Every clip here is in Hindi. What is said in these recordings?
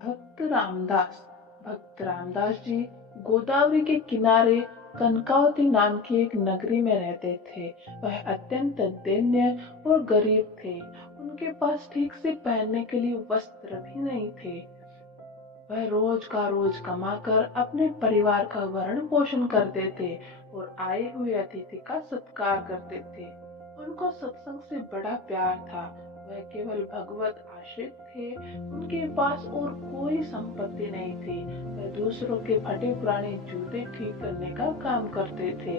भक्त रामदास भक्त रामदास जी गोदावरी के किनारे कनकावती नाम की एक नगरी में रहते थे। वह अत्यंत दैन्य और गरीब थे। उनके पास ठीक से पहनने के लिए वस्त्र भी नहीं थे। वह रोज का रोज कमाकर अपने परिवार का भरण पोषण करते थे और आए हुए अतिथि का सत्कार करते थे। उनको सत्संग से बड़ा प्यार था। वह केवल भगवत आश्रित थे। उनके पास और कोई संपत्ति नहीं थी। वह दूसरों के फटे पुराने जूते ठीक करने का काम करते थे।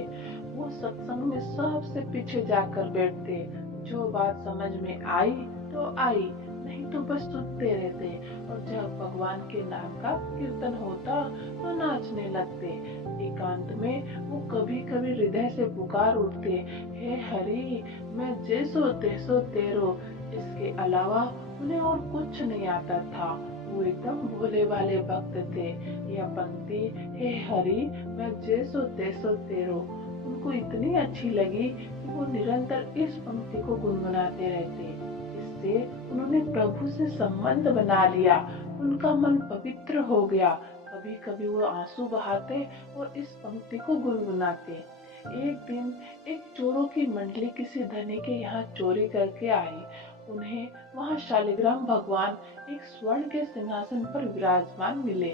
वो सत्संग में सबसे पीछे जाकर बैठते। जो बात समझ में आई तो आई, नहीं तो बस सुनते रहते। और जब भगवान के नाम का कीर्तन होता तो नाचने लगते। एकांत में वो कभी कभी हृदय से पुकार उठते, हे हरि, मैं जैसो तैसो तेरो। इसके अलावा उन्हें और कुछ नहीं आता था। वो एकदम भोले वाले भक्त थे। यह पंक्ति, हे हरि, मैं जैसो तैसो तेरो, उनको इतनी अच्छी लगी कि वो निरंतर इस पंक्ति को गुनगुनाते रहते। इससे उन्होंने प्रभु से संबंध बना लिया। उनका मन पवित्र हो गया। कभी कभी वो आंसू बहाते और इस पंक्ति को गुनगुनाते। एक दिन एक चोरों की मंडली किसी धनी के यहाँ चोरी करके आई। उन्हें वहाँ शालिग्राम भगवान एक स्वर्ण के सिंहासन पर विराजमान मिले।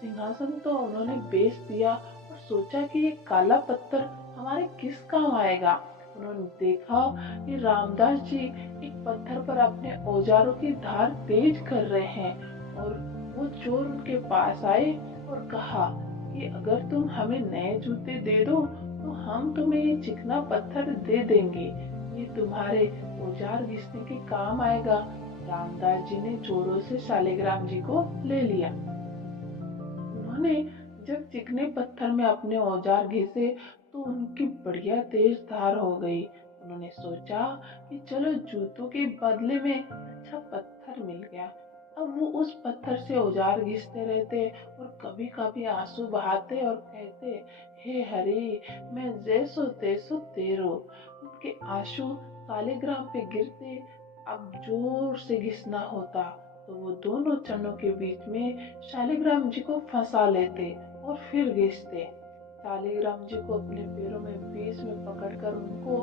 सिंहासन तो उन्होंने बेच दिया और सोचा कि ये काला पत्थर हमारे किस काम आएगा। उन्होंने देखा कि रामदास जी एक पत्थर पर अपने औजारों की धार तेज कर रहे हैं और वो चोर उनके पास आए और कहा कि अगर तुम हमें नए जूते दे दो तो हम तुम्हें ये चिकना पत्थर दे देंगे। ये तुम्हारे औजार घिसने के काम आएगा। रामदास जी ने चोरों से शालिग्राम जी को ले लिया। उन्होंने जब चिकने पत्थर में अपने औजार घिसे तो उनकी बढ़िया तेज धार हो गई। उन्होंने सोचा कि चलो जूतों के बदले में अच्छा पत्थर मिल गया। अब वो उस पत्थर से औजार घिसते रहते और कभी कभी आंसू बहाते और कहते, हे हरि, मैं जैसो तैसो तेरो। उनके आंसू शालिग्राम पे गिरते। अब जोर से घिसना होता तो वो दोनों चरणों के बीच में शालिग्राम जी को फंसा लेते और फिर घिसते। शालिग्राम जी को अपने पैरों में बीच में पकड़कर उनको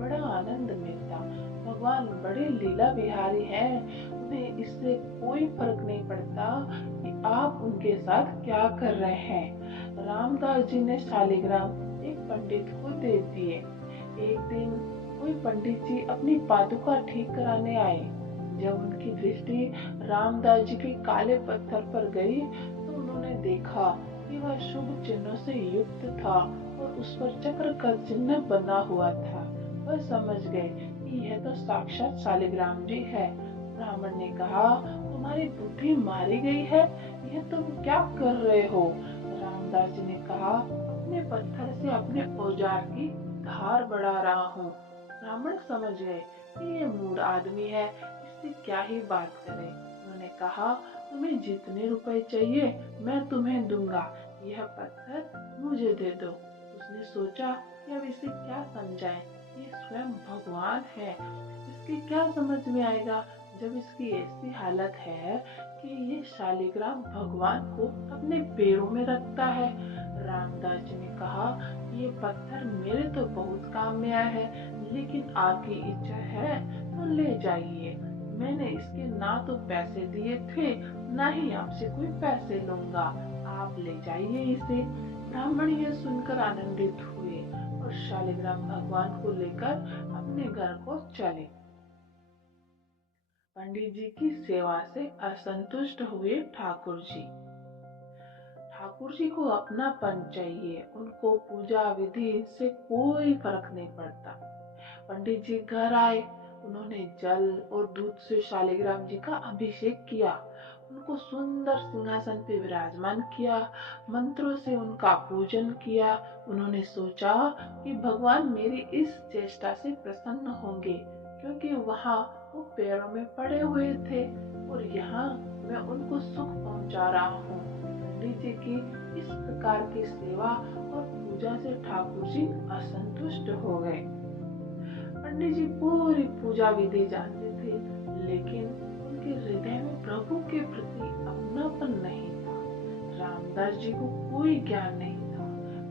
बड़ा आनंद मिलता। भगवान बड़े लीला बिहारी हैं। उन्हें इससे कोई फर्क नहीं पड़ता कि आप उनके साथ क्या कर रहे हैं। रामदास जी ने शालिग्राम एक पंडित को दे दिए। एक दिन कोई पंडित जी अपनी पादुका ठीक कराने आए। जब उनकी दृष्टि रामदास जी के काले पत्थर पर गई तो उन्होंने देखा कि वह शुभ चिन्हों से युक्त था और उस पर चक्र का चिन्ह बना हुआ था। वह समझ गए कि यह तो साक्षात शालिग्राम जी है। ब्राह्मण ने कहा, तुम्हारी बुद्धि मारी गई है, यह तुम क्या कर रहे हो? रामदास जी ने कहा, अपने पत्थर से अपने औजार की धार बढ़ा रहा हूँ। ब्राह्मण समझ गए कि ये मूढ़ आदमी है, इससे क्या ही बात करें। उन्होंने कहा, तुम्हें जितने रुपए चाहिए मैं तुम्हें दूंगा, यह पत्थर मुझे दे दो। उसने सोचा कि अब इसे क्या समझाएं, ये स्वयं भगवान है, इसके क्या समझ में आएगा जब इसकी ऐसी हालत है कि ये शालिग्राम भगवान को अपने पैरों में रखता है। रामदास जी ने कहा, ये पत्थर मेरे तो बहुत काम में आया है, लेकिन आपकी इच्छा है तो ले जाइए। मैंने इसके ना तो पैसे दिए थे, ना ही आपसे कोई पैसे लूंगा। आप ले जाइए इसे। ब्राह्मण यह सुनकर आनंदित हुए और शालिग्राम भगवान को लेकर अपने घर को चले। पंडित जी की सेवा से असंतुष्ट हुए ठाकुर जी। ठाकुर जी को अपनापन चाहिए, उनको पूजा विधि से कोई फर्क नहीं पड़ता। पंडित जी घर आए। उन्होंने जल और दूध से शालिग्राम जी का अभिषेक किया। उनको सुंदर सिंहासन पे विराजमान किया। मंत्रों से उनका पूजन किया। उन्होंने सोचा कि भगवान मेरी इस चेष्टा से प्रसन्न होंगे, क्योंकि वहाँ वो पैरों में पड़े हुए थे और यहाँ मैं उनको सुख पहुँचा रहा हूँ। पंडित जी की इस प्रकार की सेवा और पूजा से ठाकुर जी असंतुष्ट हो गए। पंडित जी पूरी पूजा विधि जानते थे, लेकिन उनके हृदय में प्रभु के प्रति अपना रामदास जी को कोई ज्ञान नहीं था,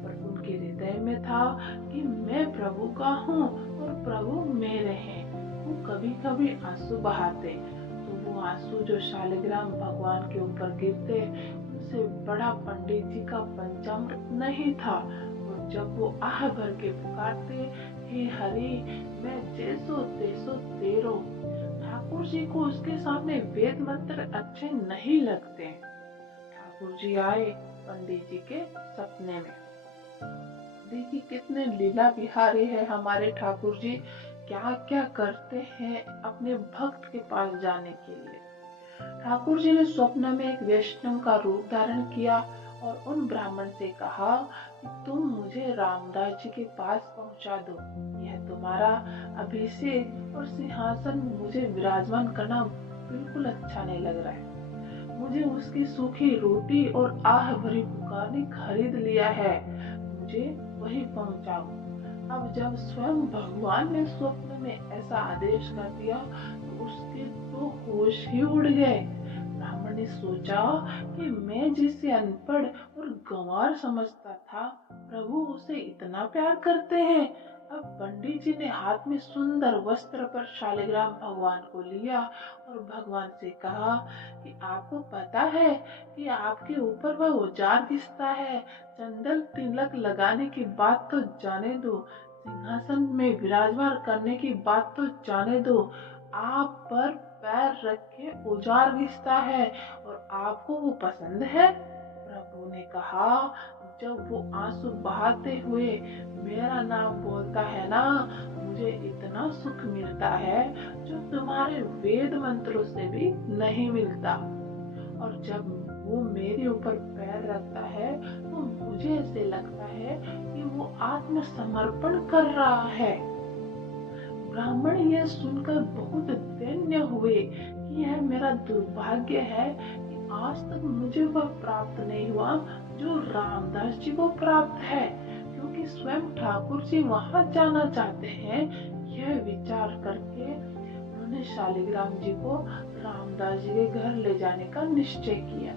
पर उनके हृदय में था कि मैं प्रभु का हूँ और प्रभु मेरे हैं। वो कभी कभी आंसू बहाते, तो वो आंसू जो शालिग्राम भगवान के ऊपर गिरते, उनसे बड़ा पंडित जी का पंचामृत नहीं था। और जब वो आह भर के पुकारते, हे हरि, मैं जैसो तैसो तेरो, ठाकुर जी को उसके सामने वेद मंत्र अच्छे नहीं लगते। ठाकुर जी आए पंडित जी के सपने में। देखिए कितने लीला बिहारी है हमारे ठाकुर जी, क्या क्या करते हैं अपने भक्त के पास जाने के लिए। ठाकुर जी ने स्वप्न में एक वैष्णव का रूप धारण किया और उन ब्राह्मण से कहा कि तुम मुझे रामदास जी के पास पहुंचा दो। यह तुम्हारा अभिषेक और सिंहासन मुझे विराजमान करना बिल्कुल अच्छा नहीं लग रहा है। मुझे उसकी सूखी रोटी और आह भरी पुकार ने खरीद लिया है, मुझे वही पहुंचाओ। अब जब स्वयं भगवान ने स्वप्न में ऐसा आदेश कर दिया तो उसके तो होश ही उड़ गए। ब्राह्मण ने सोचा कि मैं जिसे अनपढ़ और गंवार समझता था, प्रभु उसे इतना प्यार करते हैं। अब पंडित जी ने हाथ में सुंदर वस्त्र पर शालिग्राम भगवान को लिया और भगवान से कहा कि आपको पता है कि आपके ऊपर वह औजार घिसता है, चंदन तिलक लगाने की बात तो जाने दो, सिंहासन में विराजमान करने की बात तो जाने दो, आप पर पैर रख के औजार घिसता है और आपको वो पसंद है। प्रभु ने कहा, जब वो आंसू बहाते हुए मेरा नाम बोलता है ना, मुझे इतना सुख मिलता है जो तुम्हारे वेद मंत्रों से भी नहीं मिलता। और जब वो मेरे ऊपर पैर रखता है तो मुझे ऐसे लगता है कि वो आत्मसमर्पण कर रहा है। ब्राह्मण यह सुनकर बहुत दैन्य हुए कि यह मेरा दुर्भाग्य है कि आज तक मुझे वह प्राप्त नहीं हुआ जो रामदास जी को प्राप्त है, क्योंकि स्वयं ठाकुर जी वहां जाना चाहते हैं। यह विचार करके उन्होंने शालिग्राम जी को रामदास जी के घर ले जाने का निश्चय किया।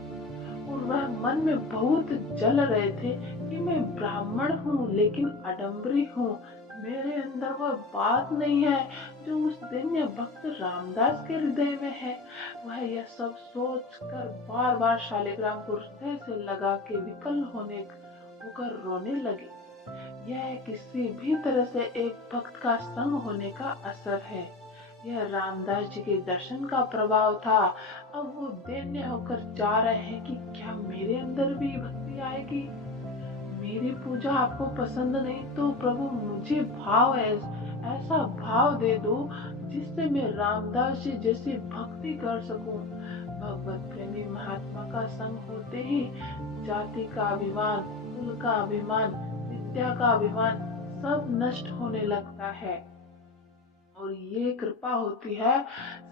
और वह मन में बहुत जल रहे थे कि मैं ब्राह्मण हूँ लेकिन अडम्बरी हूँ, मेरे अंदर वह बात नहीं है जो उस दैन्य भक्त रामदास के हृदय में है। वह यह सब सोच कर बार बार शालिग्राम को हृदय से लगा के विकल होकर रोने लगे। यह किसी भी तरह से एक भक्त का संग होने का असर है। यह रामदास जी के दर्शन का प्रभाव था। अब वो दैन्य होकर जा रहे हैं कि क्या मेरे अंदर भी भक्ति आएगी। मेरी पूजा आपको पसंद नहीं तो प्रभु मुझे ऐसा भाव दे दो जिससे मैं रामदास जी जैसी भक्ति कर सकूं। भगवत प्रेमी महात्मा का संग होते ही जाति का अभिमान, कुल का अभिमान, विद्या का अभिमान सब नष्ट होने लगता है। और ये कृपा होती है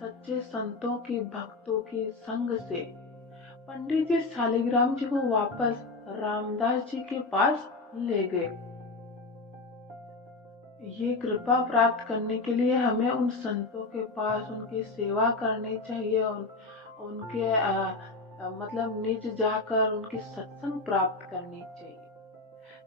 सच्चे संतों की, भक्तों के संग से। पंडित जी शालिग्राम जी को वापस रामदास जी के पास ले गए। ये कृपा प्राप्त करने के लिए हमें उन संतों के पास उनकी सेवा करनी चाहिए, उनके मतलब निज जाकर उनकी सत्संग प्राप्त करनी चाहिए।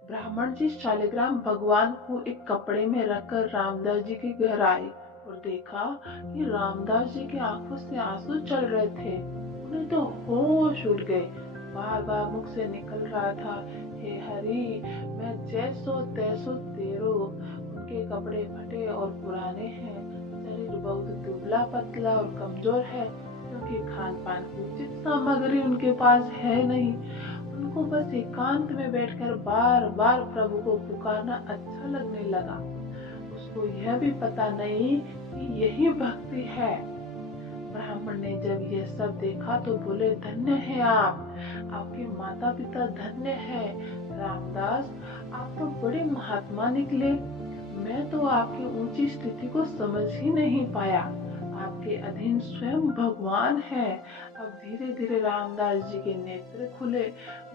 ब्राह्मण जी शालिग्राम भगवान को एक कपड़े में रखकर रामदास जी के घर आए और देखा कि रामदास जी की आंखों से आंसू चल रहे थे। उन्हें तो होश उड़ गए। बार बार मुख से निकल रहा था, हे हरि, मैं जैसो तैसो तेरो। उनके कपड़े फटे और पुराने हैं, शरीर बहुत दुबला पतला और कमजोर है, क्योंकि खान पान की उचित सामग्री उनके पास है नहीं। उनको बस एकांत में बैठकर बार बार प्रभु को पुकारना अच्छा लगने लगा। उसको यह भी पता नहीं कि यही भक्ति है। ब्राह्मण ने जब यह सब देखा तो बोले, धन्य है आप, आपके माता पिता धन्य है। रामदास, आप तो बड़े महात्मा निकले। मैं तो आपकी ऊंची स्थिति को समझ ही नहीं पाया। आपके अधीन स्वयं भगवान है। अब धीरे धीरे रामदास जी के नेत्र खुले,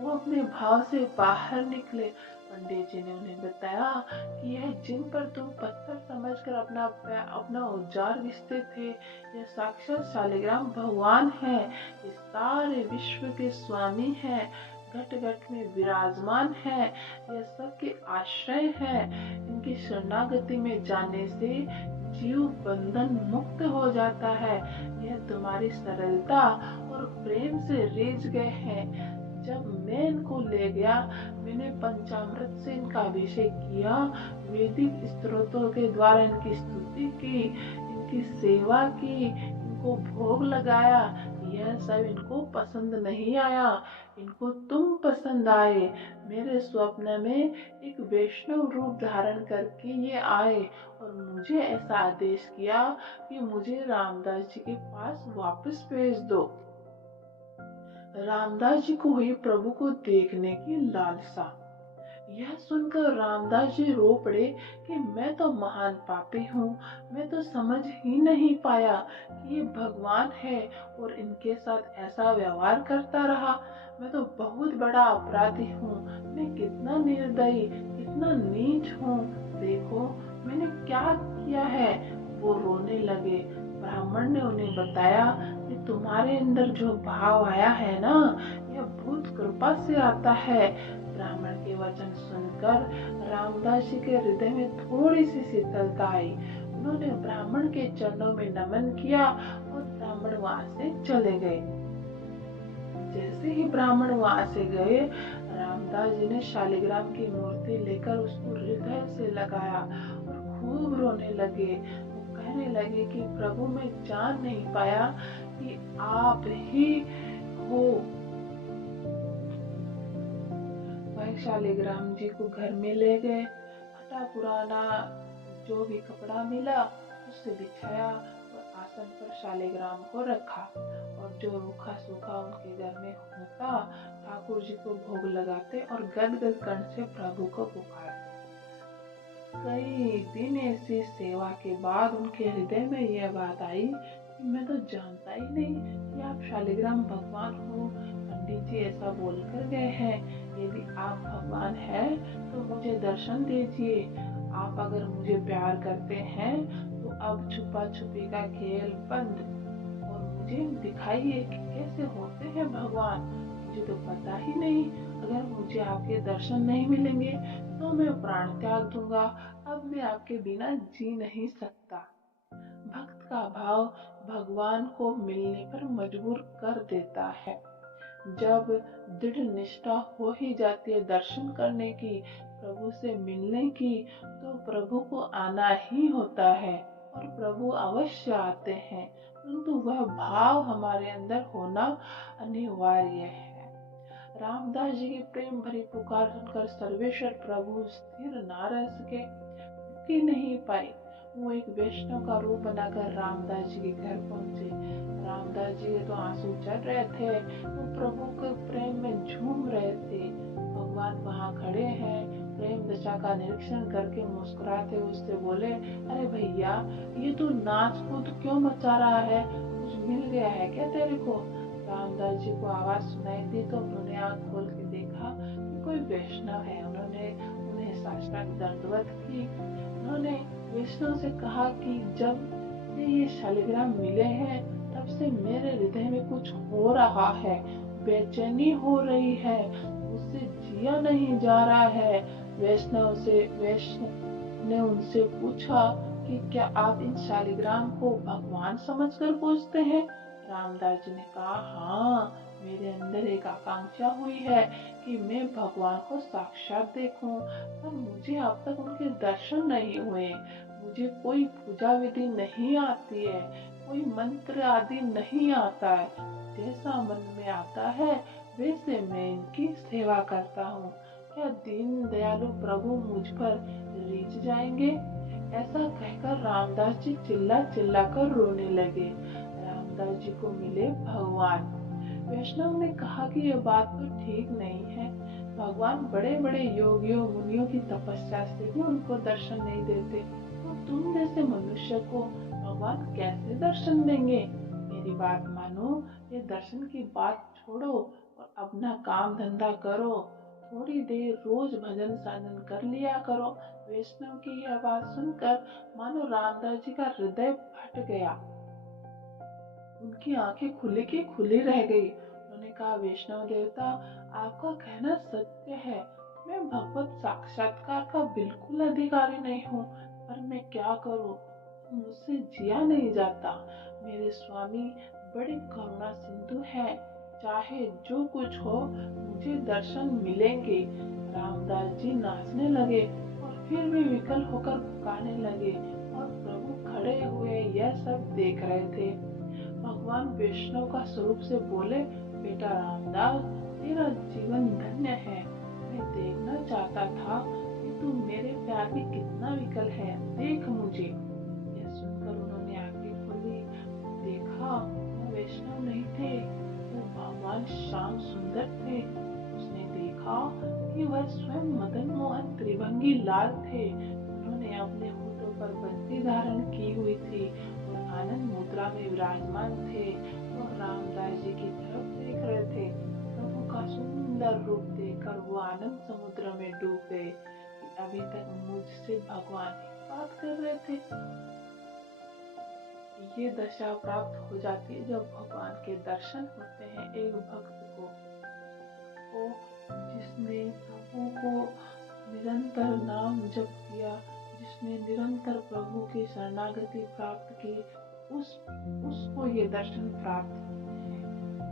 वो अपने भाव से बाहर निकले। पंडित जी ने उन्हें बताया कि यह जिन पर तुम पत्थर समझकर अपना औजार घिसते थे, यह साक्षात शालिग्राम भगवान है। ये सारे विश्व के स्वामी हैं। घट घट में विराजमान है, यह सबके आश्रय है। इनकी शरणागति में जाने से जीव बंधन मुक्त हो जाता है। यह तुम्हारी सरलता और प्रेम से रीझ गए हैं। जब मैं इनको ले गया, मैंने पंचामृत से इनका अभिषेक किया, वैदिक स्त्रोतों के द्वारा इनकी स्तुति की, इनकी सेवा की, इनको भोग लगाया। यह सब इनको पसंद नहीं आया, इनको तुम पसंद आए। मेरे स्वप्न में एक वैष्णव रूप धारण करके ये आए और मुझे ऐसा आदेश किया कि मुझे रामदास जी के पास वापस भेज दो। रामदास जी को हुई प्रभु को देखने की लालसा। यह सुनकर रामदास जी रो पड़े कि मैं तो महान पापी हूँ। मैं तो समझ ही नहीं पाया कि ये भगवान है और इनके साथ ऐसा व्यवहार करता रहा। मैं तो बहुत बड़ा अपराधी हूँ। मैं कितना निर्दयी, कितना नीच हूँ। देखो मैंने क्या किया है। वो रोने लगे। ब्राह्मण ने उन्हें बताया कि तुम्हारे अंदर जो भाव आया है ना, यह भूत कृपा से आता है। ब्राह्मण के वचन सुनकर रामदास जी के हृदय में थोड़ी सी शीतलता आई। उन्होंने ब्राह्मण के चरणों में नमन किया और ब्राह्मण वहां से चले गए। जैसे ही ब्राह्मण वहां से गए, रामदास जी ने शालिग्राम की मूर्ति लेकर उसको हृदय से लगाया और खूब रोने लगे। वो कहने लगे कि प्रभु मैं जान नहीं पाया कि आप ही हो। वह शालिग्राम जी को घर में ले गए। फटा पुराना जो भी कपड़ा मिला उससे बिछाया और आसन पर शालिग्राम को रखा और जो रूखा सूखा उनके घर में होता, ठाकुर जी को भोग लगाते और गदगद कंठ से प्रभु को पुकारते। कई दिन ऐसी सेवा के बाद उनके हृदय में यह बात आई कि मैं तो जानता ही नहीं कि आप शालिग्राम भगवान हो। पंडित जी ऐसा बोलकर गए हैं। यदि आप भगवान हैं तो मुझे दर्शन दीजिए। आप अगर मुझे प्यार करते हैं तो अब छुपा छुपी का खेल बंद और मुझे दिखाइए कि कैसे होते हैं भगवान। मुझे तो पता ही नहीं। अगर मुझे आपके दर्शन नहीं मिलेंगे तो मैं प्राण त्याग दूंगा। अब मैं आपके बिना जी नहीं सकता। भक्त का भाव भगवान को मिलने पर मजबूर कर देता है। जब दृढ़ निष्ठा हो ही जाती है दर्शन करने की, प्रभु से मिलने की, तो प्रभु को आना ही होता है और प्रभु अवश्य आते हैं। परंतु वह भाव हमारे अंदर होना अनिवार्य है। रामदास जी की प्रेम भरी पुकार सुनकर सर्वेश्वर प्रभु स्थिर न रह सके, रुक ही नहीं पाए। वो एक वैष्णव का रूप बनाकर रामदास जी के घर पहुंचे। रामदास जी के तो आंसू चढ़ रहे थे। वो प्रभु के प्रेम में झूम रहे थे। भगवान वहां खड़े हैं। प्रेम दशा का निरीक्षण करके मुस्कुराते उससे बोले, अरे भैया ये तू नाच कूद क्यों मचा रहा है? कुछ मिल गया है क्या तेरे को? रामदास जी को आवाज सुनाई दी तो उन्होंने आंख खोल के देखा कि कोई वैष्णव है। उन्होंने उन्हें साष्टांग दंडवत की। उन्होंने वैष्णव से कहा कि जब से ये शालिग्राम मिले हैं तब से मेरे हृदय में कुछ हो रहा है, बेचैनी हो रही है, मुझसे जिया नहीं जा रहा है। वैष्णव ने उनसे पूछा कि क्या आप इन शालिग्राम को भगवान समझकर पूजते हैं? रामदास जी ने कहा, हाँ, मेरे अंदर एक आकांक्षा हुई है कि मैं भगवान को साक्षात देखूं, पर मुझे अब तक उनके दर्शन नहीं हुए। मुझे कोई पूजा विधि नहीं आती है, कोई मंत्र आदि नहीं आता है। जैसा मन में आता है वैसे मैं इनकी सेवा करता हूँ। क्या दीन दयालु प्रभु मुझ पर रीझ जाएंगे? ऐसा कहकर रामदास जी चिल्ला चिल्ला कर रोने लगे। रामदास जी को मिले भगवान। वैष्णव ने कहा कि यह बात तो ठीक नहीं है। भगवान बड़े बड़े योगियों मुनियों की तपस्या से भी उनको दर्शन नहीं देते, तो तुम जैसे मनुष्य को भगवान कैसे दर्शन देंगे? मेरी बात मानो, ये दर्शन की बात छोड़ो और अपना काम धंधा करो। थोड़ी देर रोज भजन साधन कर लिया करो। वैष्णव की यह बात सुनकर मानो रामदास जी का हृदय फट गया। उनकी आंखें खुली की खुली रह गई। उन्होंने कहा, वैष्णव देवता, आपका कहना सत्य है। मैं भगवत साक्षात्कार का बिल्कुल अधिकारी नहीं हूँ, पर मैं क्या करूँ, मुझसे जिया नहीं जाता। मेरे स्वामी बड़े करुणा सिंधु हैं, चाहे जो कुछ हो मुझे दर्शन मिलेंगे। रामदास जी नाचने लगे और फिर भी विकल होकर पुकारने लगे, और प्रभु खड़े हुए यह सब देख रहे थे। भगवान विष्णु का स्वरूप से बोले, बेटा रामदास, तेरा जीवन धन्य है। मैं देखना चाहता था कि तू मेरे प्यार में कितना विकल है, देख मुझे। यह सुनकर उन्होंने आंखें खोली, देखा वो वैष्णव नहीं थे, वो भगवान श्याम सुंदर थे। उसने देखा कि वह स्वयं मदन मोहन त्रिभंगी लाल थे। उन्होंने अपने होठों पर बंसी धारण की हुई थी और आनंद मुद्रा में विराजमान थे और रामदास जी की तरफ देख रहे थे। प्रभु का सुंदर रूप देखकर वो आनंद समुद्र में डूब गए कि अभी तक मुझसे भगवान ही बात कर रहे थे। ये दशा प्राप्त हो जाती है जब भगवान के दर्शन होते हैं एक भक्त को जिसने प्रभु को निरंतर नाम जप किया, जिसने निरंतर प्रभु की शरणागति प्राप्त की, उसको ये दर्शन प्राप्त होते हैं।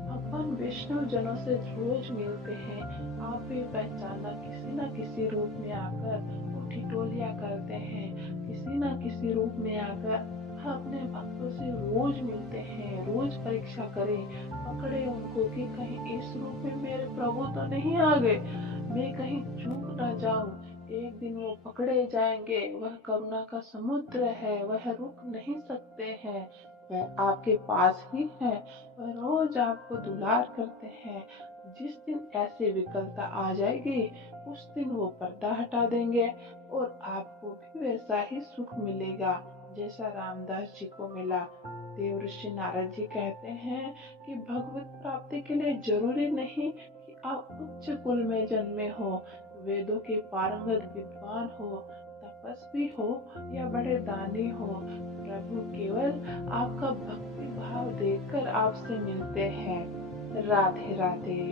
भगवान वैष्णव जनों से रोज मिलते हैं। आप भी पहचानना, किसी न किसी रूप में आकर वो ठिठोलिया करते हैं, किसी न किसी रूप में आकर अपने भक्तों से रोज मिलते हैं। रोज परीक्षा करें, पकड़े उनको कि कहीं इस रूप में मेरे प्रभु तो नहीं आ गए, मैं कहीं चूक न जाऊं। एक दिन वो पकड़े जाएंगे। वह करुणा का समुद्र है, वह रुक नहीं सकते हैं, वह आपके पास ही है, वह रोज आपको दुलार करते हैं। जिस दिन ऐसी विकलता आ जाएगी, उस दिन वो पर्दा हटा देंगे और आपको भी वैसा ही सुख मिलेगा जैसा रामदास जी को मिला। देवऋषि नारद जी कहते हैं कि भगवत प्राप्ति के लिए जरूरी नहीं कि आप उच्च कुल में जन्मे हो, वेदों के पारंगत विद्वान हो, तपस्वी हो या बड़े दानी हो, प्रभु केवल आपका भक्ति भाव देखकर आपसे मिलते हैं। राधे राधे।